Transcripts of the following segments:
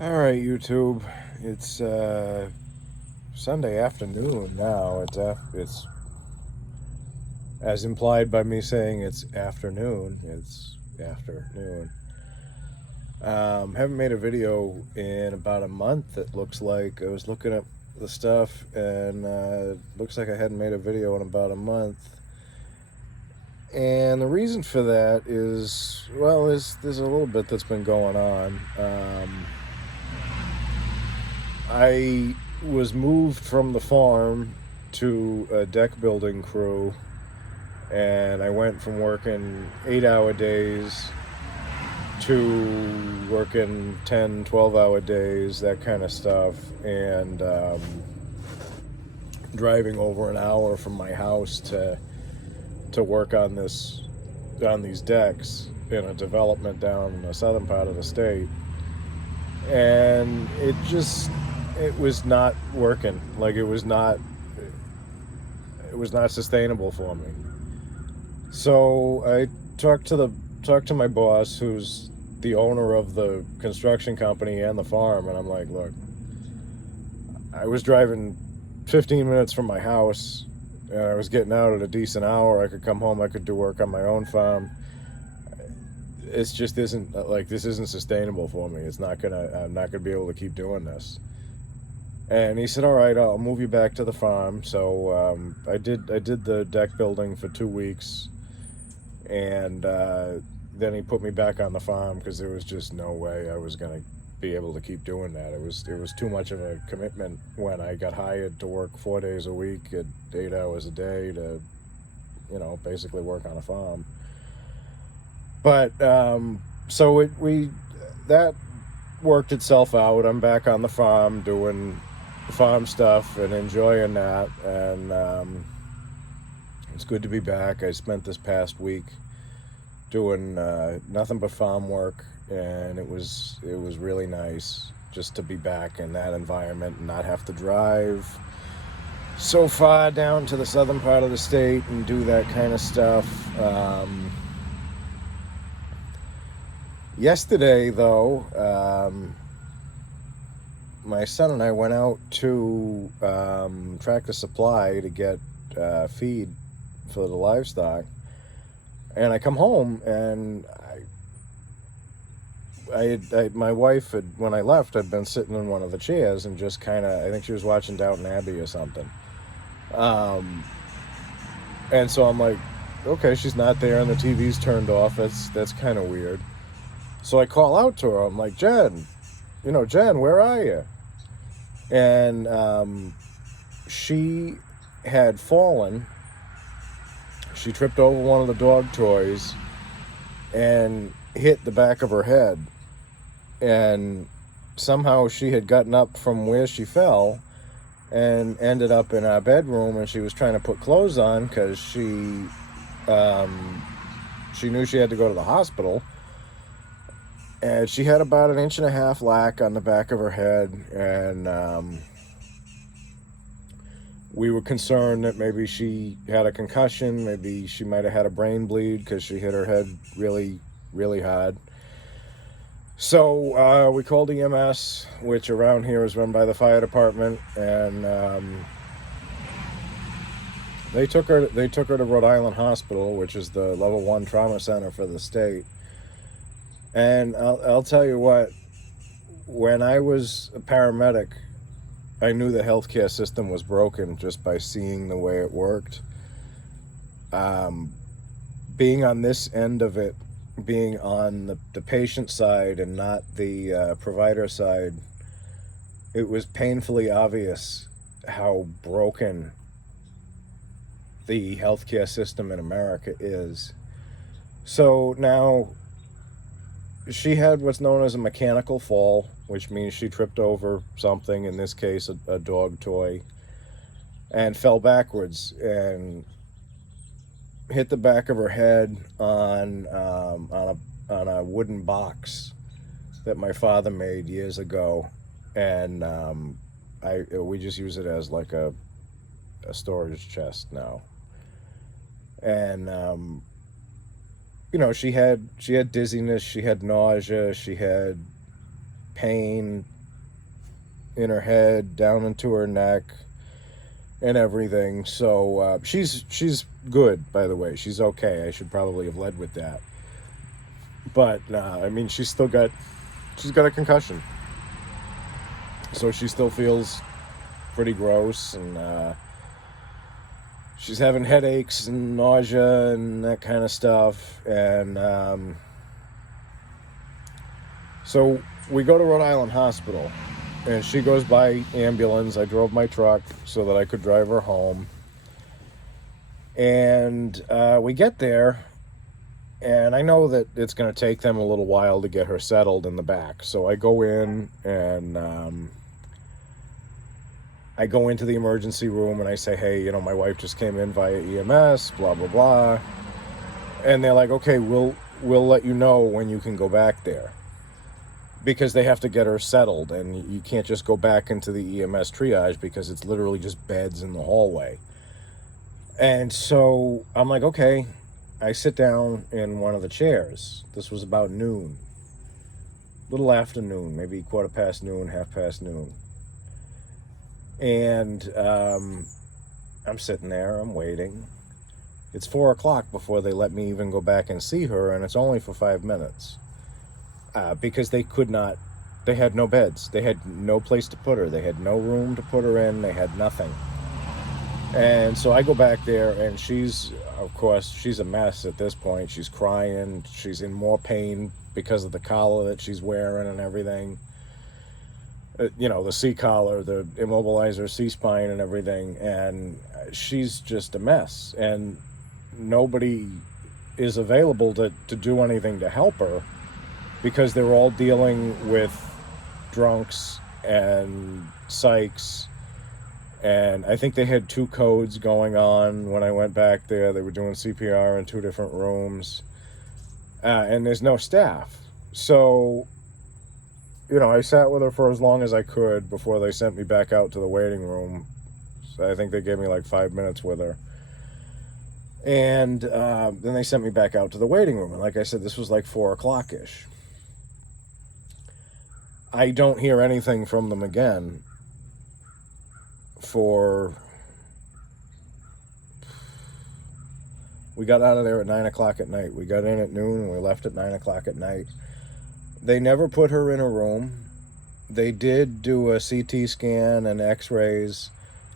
All right, YouTube. It's Sunday afternoon now. It's as implied by me saying it's afternoon. It's afternoon. Haven't made a video in about a month. It looks like I was looking up the stuff, and looks like I hadn't made a video in about a month. And the reason for that is, well, there's a little bit that's been going on. I was moved from the farm to a deck building crew, and I went from working 8-hour days to working 10, 12-hour days, that kind of stuff, and driving over an hour from my house to work on these decks in a development down in the southern part of the state. And it was not working. Like, it was not sustainable for me. So I talked to my boss, who's the owner of the construction company and the farm, and I'm like, look, I was driving 15 minutes from my house, and I was getting out at a decent hour. I could come home, I could do work on my own farm. It's just isn't like, this isn't sustainable for me. I'm not gonna be able to keep doing this. And he said, all right, I'll move you back to the farm. So I did the deck building for 2 weeks, and then he put me back on the farm because there was just no way I was going to be able to keep doing that. It was too much of a commitment when I got hired to work 4 days a week at 8 hours a day to, basically work on a farm. But so that worked itself out. I'm back on the farm doing farm stuff and enjoying that, and it's good to be back. I spent this past week doing nothing but farm work, and it was really nice just to be back in that environment and not have to drive so far down to the southern part of the state and do that kind of stuff. Yesterday, though, my son and I went out to Tractor Supply to get feed for the livestock, and I come home, and my wife had, when I left, had been sitting in one of the chairs and just kind of, I think she was watching Downton Abbey or something. And so I'm like, okay, she's not there and the TV's turned off. That's kind of weird. So I call out to her. I'm like, Jen, Jen, where are you? And she had fallen. She tripped over one of the dog toys and hit the back of her head. And somehow she had gotten up from where she fell and ended up in our bedroom, and she was trying to put clothes on because she knew she had to go to the hospital. And she had about 1.5 inch lac on the back of her head, and we were concerned that maybe she had a concussion, maybe she might have had a brain bleed because she hit her head really, really hard. So we called EMS, which around here is run by the fire department, and they took her to Rhode Island Hospital, which is the level 1 trauma center for the state. And I'll tell you what, when I was a paramedic, I knew the healthcare system was broken just by seeing the way it worked. Being on this end of it, being on the patient side and not the provider side, it was painfully obvious how broken the healthcare system in America is. So now, she had what's known as a mechanical fall, which means she tripped over something, in this case a dog toy, and fell backwards and hit the back of her head on a wooden box that my father made years ago, and we just use it as like a storage chest now. And she had dizziness, she had nausea, she had pain in her head, down into her neck, and everything. So she's good, by the way. She's okay. I should probably have led with that. But I mean, she's got a concussion, so she still feels pretty gross, and she's having headaches and nausea and that kind of stuff. And so we go to Rhode Island Hospital, and she goes by ambulance. I drove my truck so that I could drive her home. And we get there, and I know that it's going to take them a little while to get her settled in the back. So I go in, and I go into the emergency room, and I say, hey, you know, my wife just came in via EMS, blah, blah, blah. And they're like, okay, we'll let you know when you can go back there. Because they have to get her settled, and you can't just go back into the EMS triage because it's literally just beds in the hallway. And so I'm like, okay. I sit down in one of the chairs. This was about noon. Little after noon, maybe 1:15 noon, 1/2 noon. And I'm sitting there, I'm waiting. It's 4:00 before they let me even go back and see her, and it's only for 5 minutes. Because they had no beds. They had no place to put her. They had no room to put her in. They had nothing. And so I go back there, and she's a mess at this point. She's crying. She's in more pain because of the collar that she's wearing and everything. The C-collar, the immobilizer, C-spine and everything. And she's just a mess. And nobody is available to do anything to help her because they're all dealing with drunks and psychs. And I think they had 2 codes going on when I went back there. They were doing CPR in 2 different rooms. And there's no staff. So, I sat with her for as long as I could before they sent me back out to the waiting room. So I think they gave me like 5 minutes with her. And then they sent me back out to the waiting room. And like I said, this was like 4:00-ish. I don't hear anything from them again we got out of there at 9:00 at night. We got in at noon and we left at 9:00 at night. They never put her in a room. They did do a CT scan and x-rays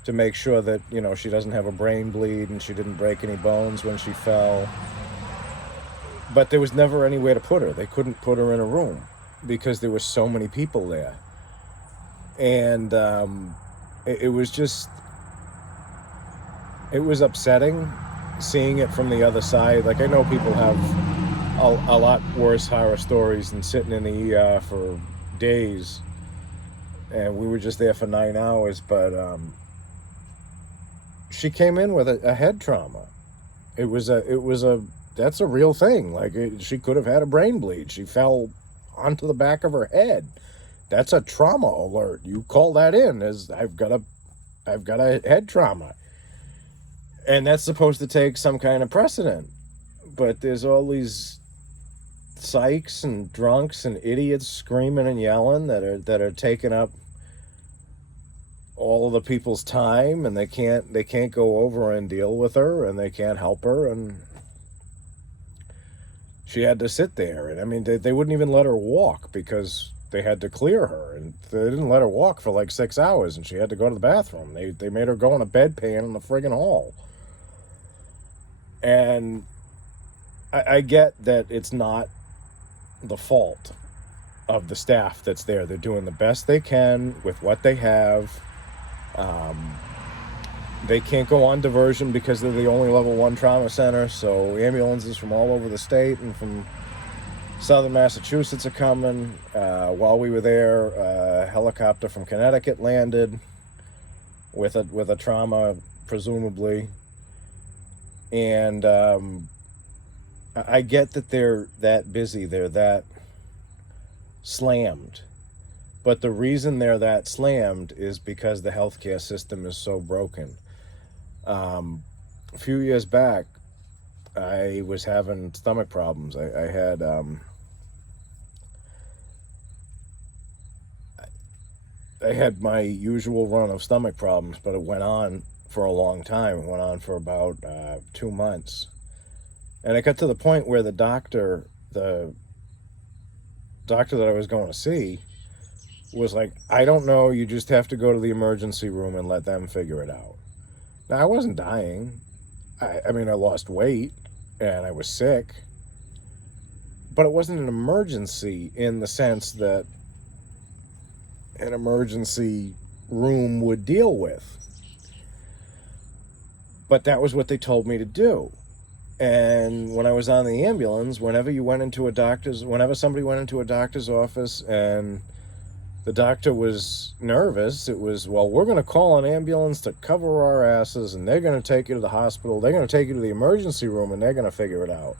to make sure that, she doesn't have a brain bleed and she didn't break any bones when she fell. But there was never any way to put her. They couldn't put her in a room because there were so many people there. And it was upsetting seeing it from the other side. Like, I know people have a lot worse horror stories than sitting in the ER for days, and we were just there for 9 hours. But she came in with a head trauma. That's a real thing. Like, she could have had a brain bleed. She fell onto the back of her head. That's a trauma alert. You call that in as I've got a head trauma. And that's supposed to take some kind of precedent. But there's all these psychs and drunks and idiots screaming and yelling that are taking up all of the people's time, and they can't go over and deal with her, and they can't help her, and she had to sit there. And I mean, they wouldn't even let her walk because they had to clear her, and they didn't let her walk for like 6 hours, and she had to go to the bathroom. They made her go in a bedpan in the friggin' hall. And I get that it's not the fault of the staff that's there. They're doing the best they can with what they have. They can't go on diversion because they're the only level 1 trauma center, so ambulances from all over the state and from southern Massachusetts are coming. While we were there, a helicopter from Connecticut landed with a trauma, presumably. And I get that they're that busy, they're that slammed. But the reason they're that slammed is because the healthcare system is so broken. A few years back, I was having stomach problems. I had I had my usual run of stomach problems, but it went on for a long time. It went on for about 2 months. And it got to the point where the doctor that I was going to see was like, I don't know, you just have to go to the emergency room and let them figure it out. Now, I wasn't dying. I mean, I lost weight and I was sick, but it wasn't an emergency in the sense that an emergency room would deal with. But that was what they told me to do. And when I was on the ambulance, whenever somebody went into a doctor's office and the doctor was nervous, it was, well, we're going to call an ambulance to cover our asses, and they're going to take you to the hospital. They're going to take you to the emergency room, and they're going to figure it out.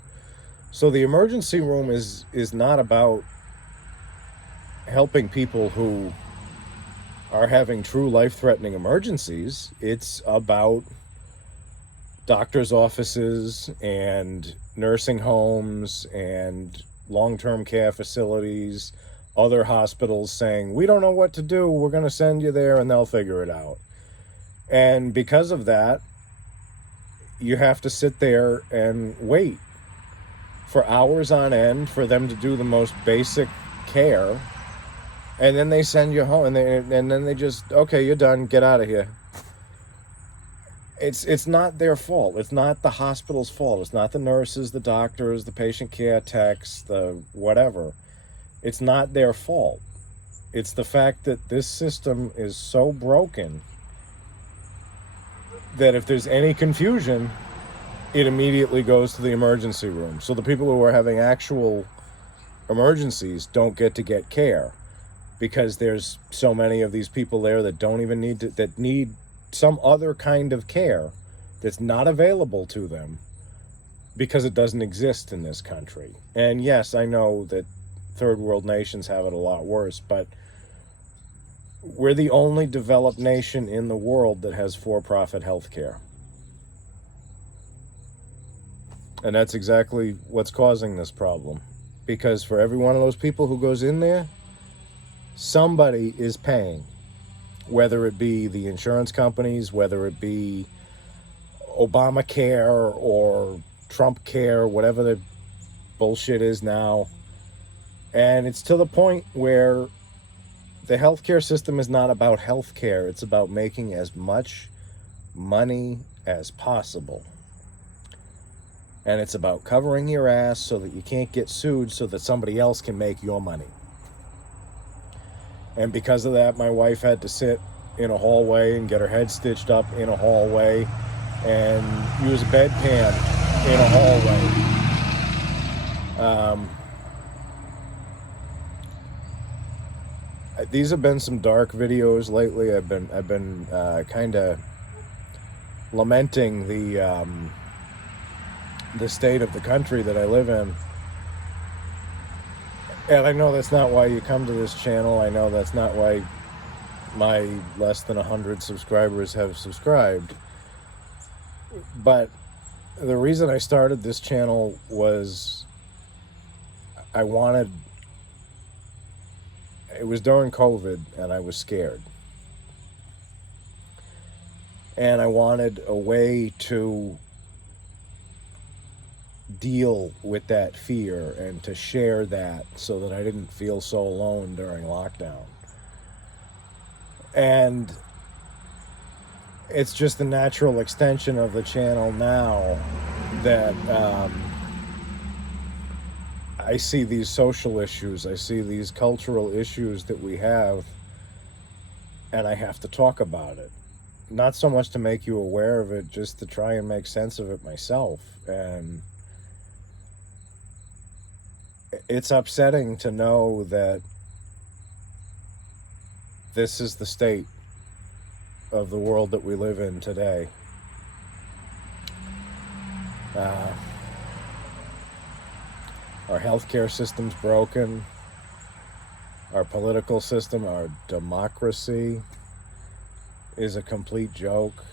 So the emergency room is not about helping people who are having true life-threatening emergencies. It's about doctors' offices and nursing homes and long-term care facilities, other hospitals saying, we don't know what to do, we're going to send you there and they'll figure it out. And because of that, you have to sit there and wait for hours on end for them to do the most basic care, and then they send you home, and then they just, okay, you're done, get out of here. It's not their fault. It's not the hospital's fault. It's not the nurses, the doctors, the patient care techs, the whatever. It's not their fault. It's the fact that this system is so broken that if there's any confusion, it immediately goes to the emergency room. So the people who are having actual emergencies don't get care, because there's so many of these people there that don't even that need some other kind of care that's not available to them because it doesn't exist in this country. And yes, I know that third world nations have it a lot worse, but we're the only developed nation in the world that has for-profit health care. And that's exactly what's causing this problem. Because for every one of those people who goes in there, somebody is paying. Whether it be the insurance companies, whether it be Obamacare or Trump Care, whatever the bullshit is now. And it's to the point where the healthcare system is not about healthcare. It's about making as much money as possible. And it's about covering your ass so that you can't get sued, so that somebody else can make your money. And because of that, my wife had to sit in a hallway and get her head stitched up in a hallway and use a bedpan in a hallway. These have been some dark videos lately. I've been kind of lamenting the state of the country that I live in. And I know that's not why you come to this channel. I know that's not why my less than 100 subscribers have subscribed. But the reason I started this channel was it was during COVID, and I was scared. And I wanted a way to deal with that fear and to share that so that I didn't feel so alone during lockdown. And it's just a natural extension of the channel now that I see these social issues, I see these cultural issues that we have, and I have to talk about it. Not so much to make you aware of it, just to try and make sense of it myself. And it's upsetting to know that this is the state of the world that we live in today. Our healthcare system's broken. Our political system, our democracy is a complete joke.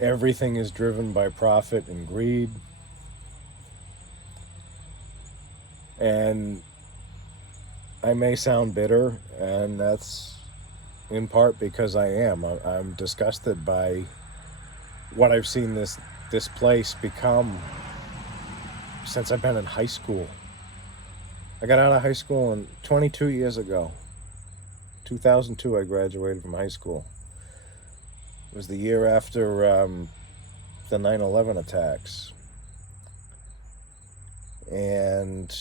Everything is driven by profit and greed. And I may sound bitter, and that's in part because I am. I'm disgusted by what I've seen this place become since I've been in high school. I got out of high school 22 years ago. 2002, I graduated from high school. It was the year after the 9/11 attacks. And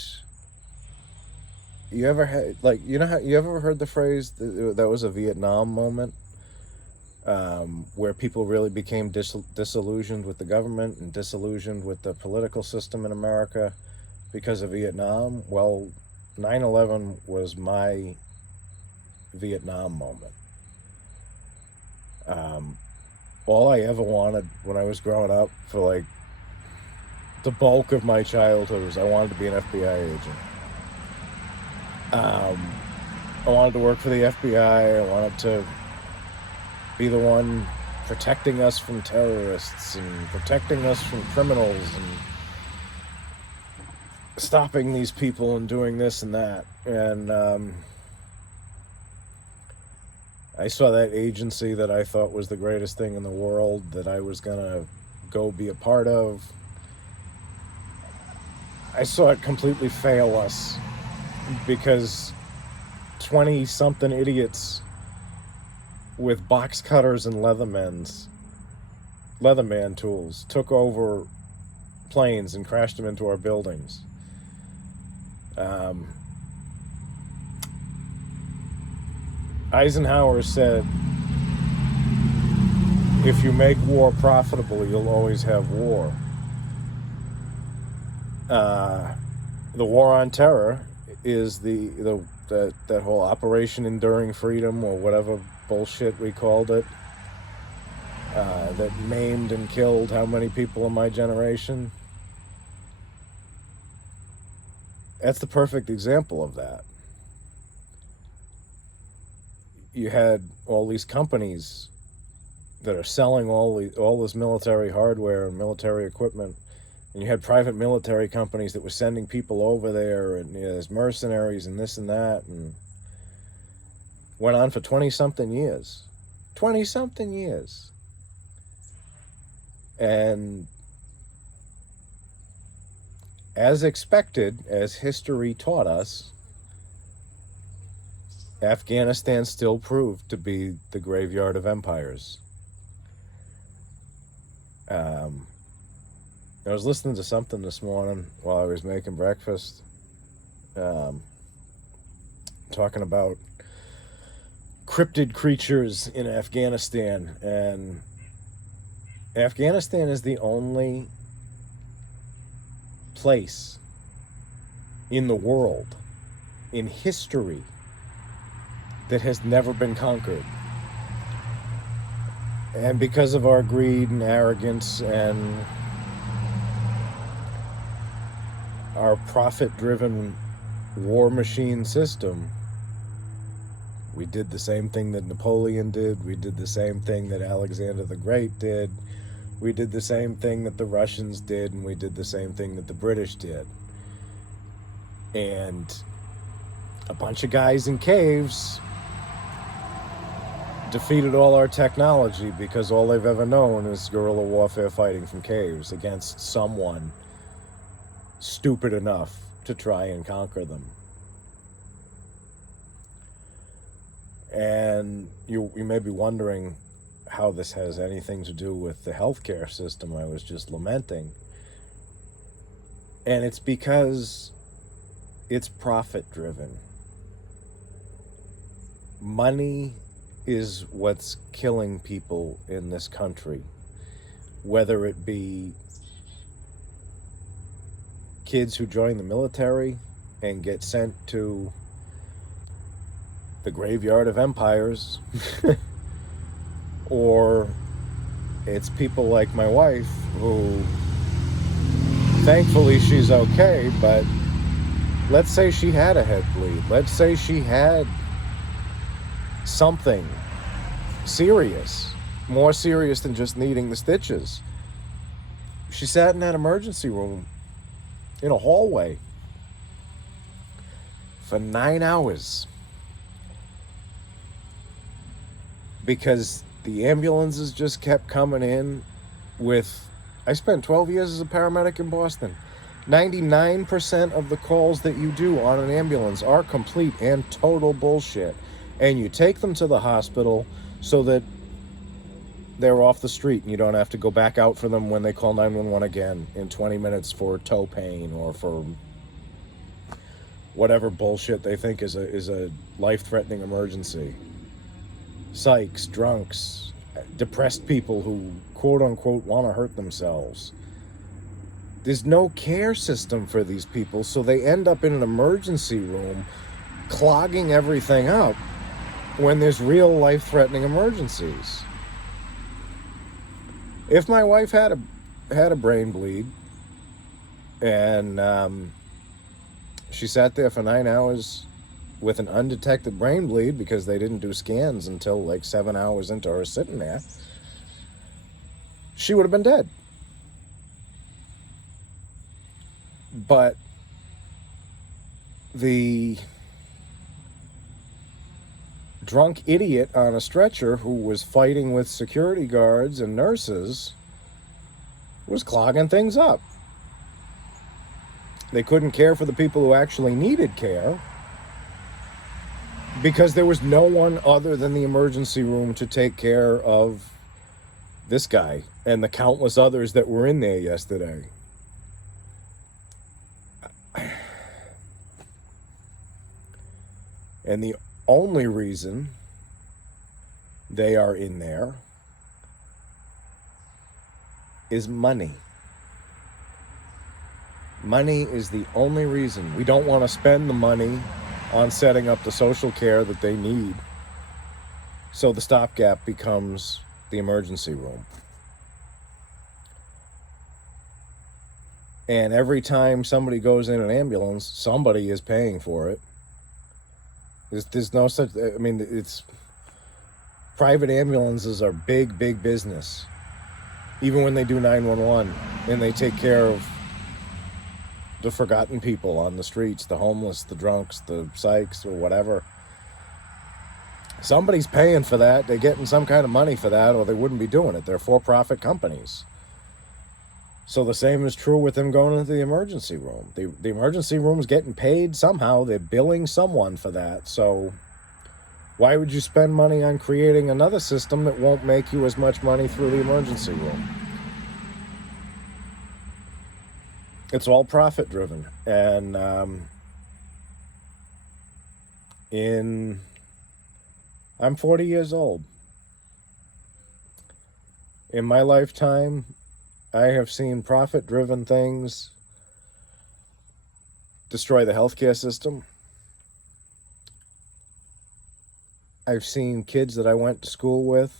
you ever had, like, you ever heard the phrase that was a Vietnam moment, where people really became disillusioned with the government and disillusioned with the political system in America because of Vietnam? Well, 9/11 was my Vietnam moment. All I ever wanted when I was growing up, for like the bulk of my childhood, was I wanted to be an FBI agent. I wanted to work for the FBI. I wanted to be the one protecting us from terrorists and protecting us from criminals and stopping these people and doing this and that. And I saw that agency that I thought was the greatest thing in the world, that I was going to go be a part of. I saw it completely fail us because 20-something idiots with box cutters and Leatherman tools took over planes and crashed them into our buildings. Eisenhower said, if you make war profitable, you'll always have war. The war on terror is that whole Operation Enduring Freedom, or whatever bullshit we called it, that maimed and killed how many people in my generation. That's the perfect example of that. You had all these companies that are selling all this military hardware and military equipment, and you had private military companies that were sending people over there, and as mercenaries and this and that, and went on for 20-something years. 20-something years. And as expected, as history taught us, Afghanistan still proved to be the graveyard of empires. I was listening to something this morning while I was making breakfast, talking about cryptid creatures in Afghanistan, and Afghanistan is the only place in the world, in history, that has never been conquered. And because of our greed and arrogance and our profit-driven war machine system, we did the same thing that Napoleon did. We did the same thing that Alexander the Great did. We did the same thing that the Russians did, and we did the same thing that the British did. And a bunch of guys in caves defeated all our technology because all they've ever known is guerrilla warfare fighting from caves against someone stupid enough to try and conquer them. And you may be wondering how this has anything to do with the healthcare system I was just lamenting. And it's because it's profit driven. Money is what's killing people in this country, whether it be kids who join the military and get sent to the graveyard of empires, or it's people like my wife who, thankfully she's okay, but let's say she had a head bleed. Let's say she had something serious, more serious than just needing the stitches. She sat in that emergency room in a hallway for 9 hours. because the ambulances just kept coming in with... I spent 12 years as a paramedic in Boston. 99% of the calls that you do on an ambulance are complete and total bullshit. And you take them to the hospital so that they're off the street and you don't have to go back out for them when they call 911 again in 20 minutes for toe pain or for whatever bullshit they think is a life-threatening emergency. Psychs, drunks, depressed people who quote-unquote want to hurt themselves. There's no care system for these people, so they end up in an emergency room clogging everything up when there's real life-threatening emergencies. If my wife had a brain bleed and she sat there for 9 hours with an undetected brain bleed because they didn't do scans until like 7 hours into her sitting there, she would have been dead. But the drunk idiot on a stretcher who was fighting with security guards and nurses was clogging things up. They couldn't care for the people who actually needed care because there was no one other than the emergency room to take care of this guy and the countless others that were in there yesterday. And the only reason they are in there is money. Money is the only reason. We don't want to spend the money on setting up the social care that they need. So the stopgap becomes the emergency room. And every time somebody goes in an ambulance, somebody is paying for it. There's no such... I mean, it's... Private ambulances are big, big business. Even when they do 911 and they take care of the forgotten people on the streets, the homeless, the drunks, the psychs, or whatever. Somebody's paying for that. They're getting some kind of money for that, or they wouldn't be doing it. They're for-profit companies. So the same is true with them going into the emergency room. The emergency room's getting paid somehow. They're billing someone for that. So why would you spend money on creating another system that won't make you as much money through the emergency room? It's all profit driven. And I'm 40 years old. In my lifetime, I have seen profit-driven things destroy the healthcare system. I've seen kids that I went to school with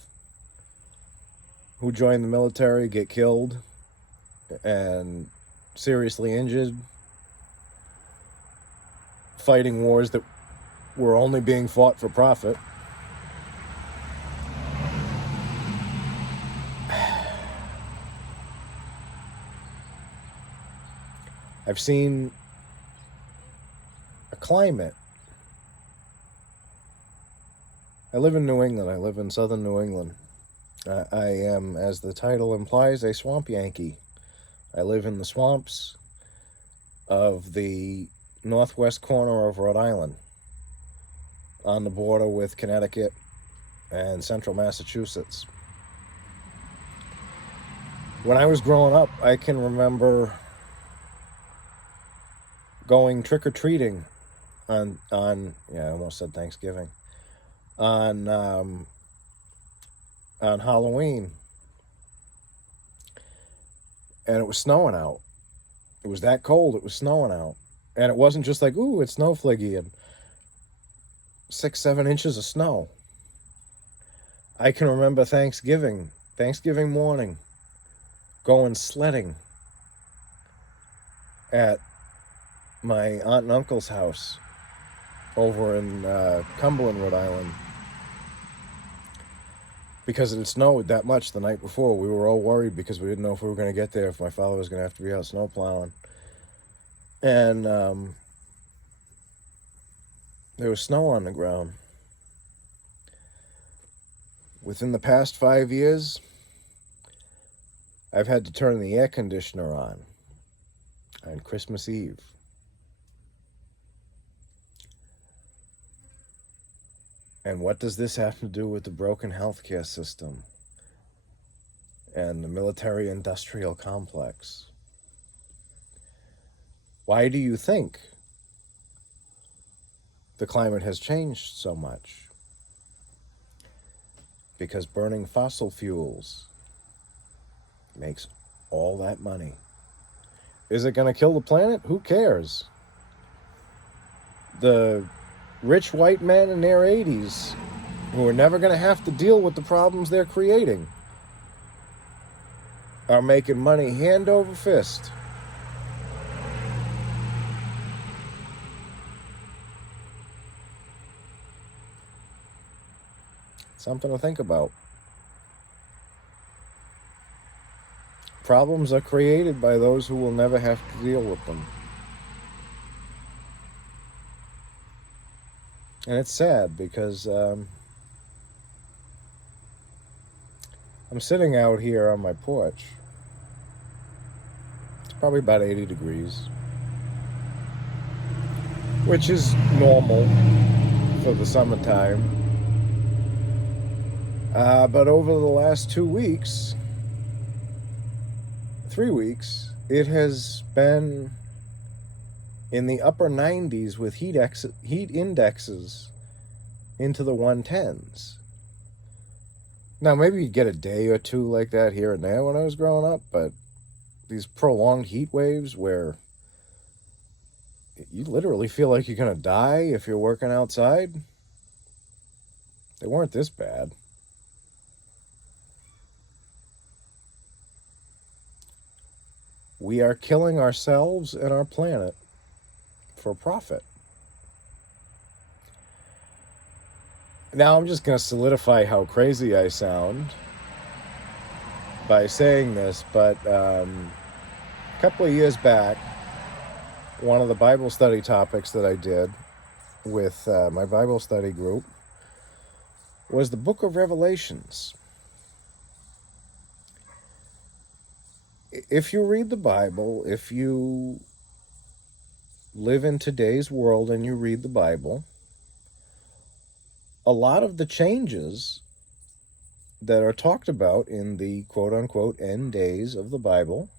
who joined the military get killed and seriously injured, fighting wars that were only being fought for profit. I've seen a climate. I live in New England. I live in southern New England. I am, as the title implies, a swamp Yankee. I live in the swamps of the northwest corner of Rhode Island, on the border with Connecticut and central Massachusetts. When I was growing up, I can remember going trick-or-treating on I almost said Thanksgiving, on Halloween, and it was snowing out. It was that cold, it was snowing out. And it wasn't just like, ooh, it's snowflakey and 6-7 inches of snow. I can remember Thanksgiving morning, going sledding at my aunt and uncle's house over in Cumberland, Rhode Island. Because it had snowed that much the night before, we were all worried because we didn't know if we were going to get there, if my father was going to have to be out snow plowing. And there was snow on the ground. within the past 5 years, I've had to turn the air conditioner on Christmas Eve. And what does this have to do with the broken healthcare system and the military-industrial complex? Why do you think the climate has changed so much? Because burning fossil fuels makes all that money. Is it going to kill the planet? Who cares? The rich white men in their 80s who are never going to have to deal with the problems they're creating are making money hand over fist. Something to think about. Problems are created by those who will never have to deal with them. And it's sad because I'm sitting out here on my porch. It's probably about 80 degrees, which is normal for the summertime. But over the last 2 weeks, 3 weeks, it has been in the upper 90s with heat indexes into the 110s. Now, maybe you get a day or two like that here and there when I was growing up, but these prolonged heat waves where you literally feel like you're going to die if you're working outside, they weren't this bad. We are killing ourselves and our planet for profit. Now I'm just going to solidify how crazy I sound by saying this, but a couple of years back, one of the Bible study topics that I did with my Bible study group was the book of Revelations. If you read the Bible, if you live in today's world and you read the Bible, a lot of the changes that are talked about in the quote-unquote end days of the Bible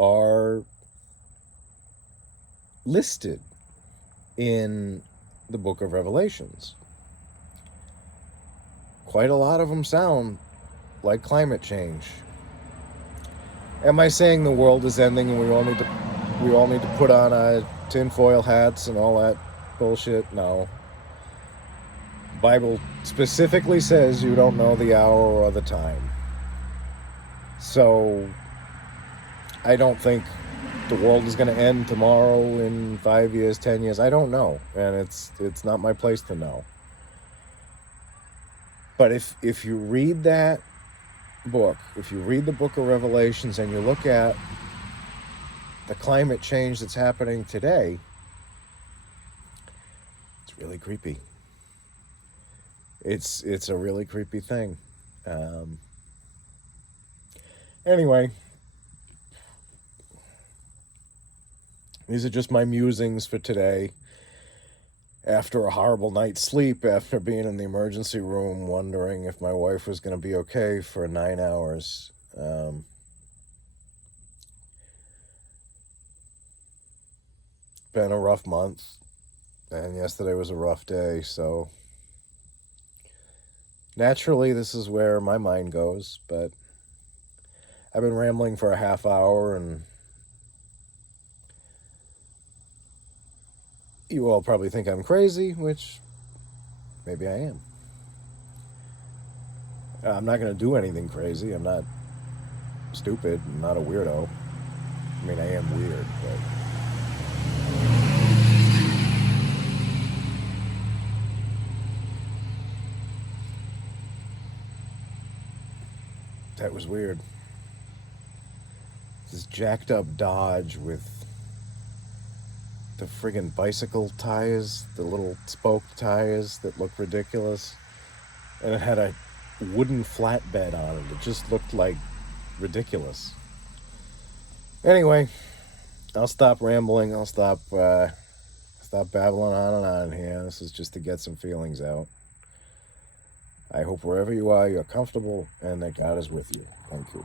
are listed in the book of Revelations. Quite a lot of them sound like climate change. Am I saying the world is ending and we all need to put on our tinfoil hats and all that bullshit? No. The Bible specifically says you don't know the hour or the time. So I don't think the world is going to end tomorrow, in 5 years, 10 years. I don't know, and it's not my place to know. But if you read that book, if you read the book of Revelations and you look at the climate change that's happening today, it's really creepy. It's a really creepy thing. Anyway, these are just my musings for today. After a horrible night's sleep, after being in the emergency room, wondering if my wife was going to be okay for 9 hours. Been a rough month, and yesterday was a rough day, so naturally this is where my mind goes, but I've been rambling for a half hour, and you all probably think I'm crazy, which maybe I am. I'm not going to do anything crazy. I'm not stupid. I'm not a weirdo. I mean, I am weird, but that was weird. This jacked up Dodge with the friggin' bicycle tires, the little spoke tires that look ridiculous, and it had a wooden flatbed on it. It just looked like ridiculous. Anyway, I'll stop rambling. I'll stop babbling on and on here. This is just to get some feelings out. I hope wherever you are, you're comfortable and that God is with you. Thank you.